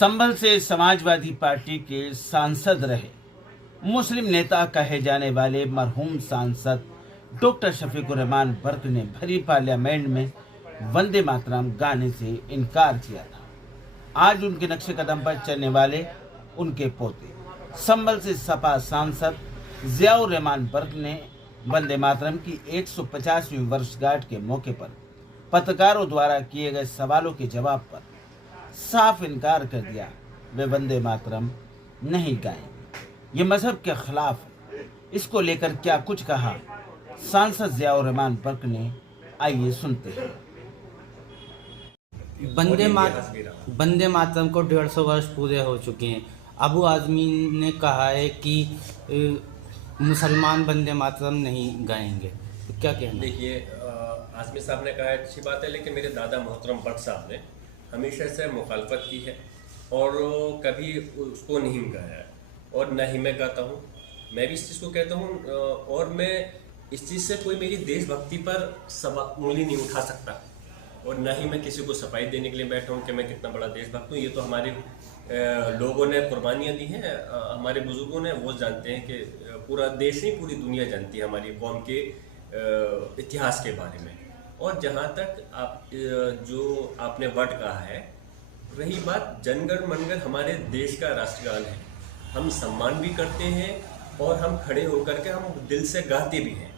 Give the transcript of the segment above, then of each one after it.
संभल से समाजवादी पार्टी के सांसद रहे मुस्लिम नेता कहे जाने वाले मरहूम सांसद डॉक्टर शफीकुर रहमान बर्क ने भरी पार्लियामेंट में वंदे मातरम गाने से इनकार किया था। आज उनके नक्शे कदम पर चलने वाले उनके पोते संभल से सपा सांसद जियाउर रहमान बर्क ने वंदे मातरम की 150वीं वर्षगांठ के मौके पर पत्रकारों द्वारा किए गए सवालों के जवाब पर साफ इनकार कर दिया। वे वंदे मातरम नहीं गाएंगे, ये मजहब के खिलाफ है। इसको लेकर क्या कुछ कहा सांसद जियाउर रहमान बर्क ने, आइए सुनते हैं। वंदे मातरम को 150 वर्ष पूरे हो चुके हैं। अबू आजमी ने कहा है कि मुसलमान वंदे मातरम नहीं गाएंगे, तो क्या कहना? देखिए, आजमी साहब ने कहा है, अच्छी बात है, लेकिन मेरे दादा मोहतरम बर्क साहब ने हमेशा से मुखालफत की है और कभी उसको नहीं गाया है और न ही मैं गाता हूँ। मैं भी इस चीज़ को कहता हूँ और मैं इस चीज़ से कोई मेरी देशभक्ति पर उंगली नहीं उठा सकता और न ही मैं किसी को सफाई देने के लिए बैठा हूँ कि मैं कितना बड़ा देशभक्त हूँ। ये तो हमारे लोगों ने कुर्बानियाँ दी हैं, हमारे बुजुर्गों ने, वो जानते हैं कि पूरा देश नहीं पूरी दुनिया जानती है हमारी कौम के इतिहास के बारे में। और जहाँ तक आप जो आपने वर्ड कहा है, रही बात जनगण मनगण हमारे देश का राष्ट्रगान है, हम सम्मान भी करते हैं और हम खड़े होकर के हम दिल से गाते भी हैं,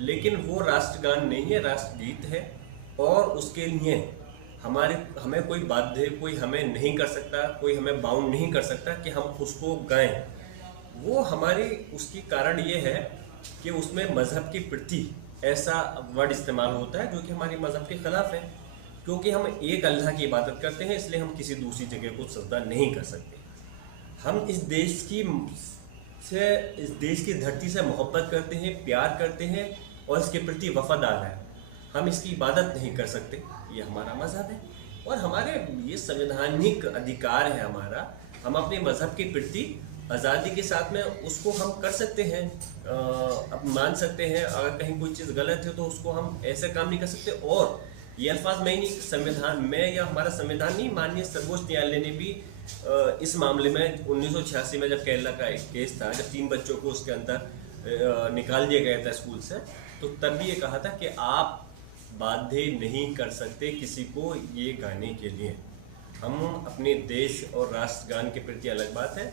लेकिन वो राष्ट्रगान नहीं है, राष्ट्रगीत है। और उसके लिए हमें कोई बाध्य, कोई हमें नहीं कर सकता, कोई हमें बाउंड नहीं कर सकता कि हम उसको गाएं। वो हमारी उसकी कारण ये है कि उसमें मजहब के प्रति ऐसा वर्ड इस्तेमाल होता है जो कि हमारी मजहब के खिलाफ है, क्योंकि हम एक अल्लाह की इबादत करते हैं, इसलिए हम किसी दूसरी जगह को सजदा नहीं कर सकते। हम इस देश की धरती से मोहब्बत करते हैं, प्यार करते हैं और इसके प्रति वफादार हैं। हम इसकी इबादत नहीं कर सकते, ये हमारा मजहब है और हमारे ये संवैधानिक अधिकार है हमारा। हम अपने मजहब के प्रति आज़ादी के साथ में उसको हम कर सकते हैं, अब मान सकते हैं। अगर कहीं कोई चीज़ गलत है तो उसको हम ऐसे काम नहीं कर सकते। और ये अल्फाज मैं नहीं, संविधान में या हमारा संविधान नहीं, माननीय सर्वोच्च न्यायालय ने भी इस मामले में 1986 में जब केरला का एक केस था, जब 3 बच्चों को उसके अंदर निकाल दिया गया था स्कूल से, तो तब भी ये कहा था कि आप बाध्य नहीं कर सकते किसी को ये गाने के लिए। हम अपने देश और राष्ट्रगान के प्रति अलग बात है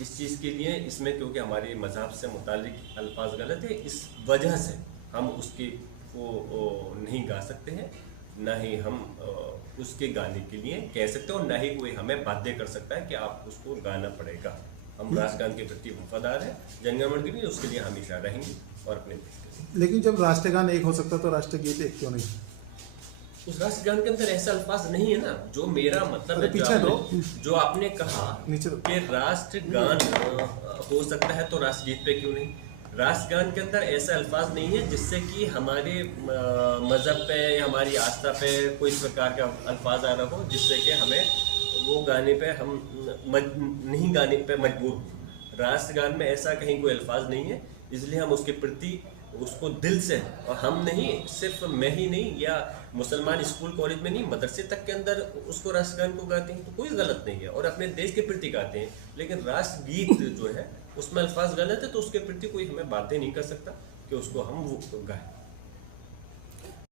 इस चीज़ के लिए, इसमें क्योंकि हमारे मजहब से मुतालिक अल्फाज गलत है, इस वजह से हम उसके को नहीं गा सकते हैं, ना ही हम उसके गाने के लिए कह सकते हैं और ना ही कोई हमें बाध्य कर सकता है कि आप उसको गाना पड़ेगा। हम राष्ट्रगान के प्रति वफादार हैं, जनगण के लिए उसके लिए हमेशा रहेंगे और अपने देश के लिए। लेकिन जब राष्ट्रगान एक हो सकता तो राष्ट्रगीत एक क्यों नहीं? उस राष्ट्रगान के अंदर ऐसा अल्फाज नहीं है ना, जो मेरा मतलब है, जो आपने कहा कि राष्ट्रगान हो सकता है तो राष्ट्रगीत पे क्यों नहीं? राष्ट्रगान के अंदर ऐसा अल्फाज नहीं है जिससे कि हमारे मजहब पे या हमारी आस्था पे कोई इस प्रकार का अल्फाज आ रहा हो जिससे कि हमें वो गाने पे हम नहीं गाने पे मजबूर हो। राष्ट्रगान में ऐसा कहीं कोई अल्फाज नहीं है, इसलिए हम उसके प्रति उसको दिल से, और हम नहीं, सिर्फ मैं ही नहीं, या मुसलमान स्कूल कॉलेज में नहीं, मदरसे तक के अंदर उसको राष्ट्रगान को गाते हैं तो कोई गलत नहीं है और अपने देश के प्रति गाते हैं। लेकिन राष्ट्रगीत जो है उसमें अल्फाज गलत है तो उसके प्रति कोई हमें बातें नहीं कर सकता कि उसको हम वो गाएं।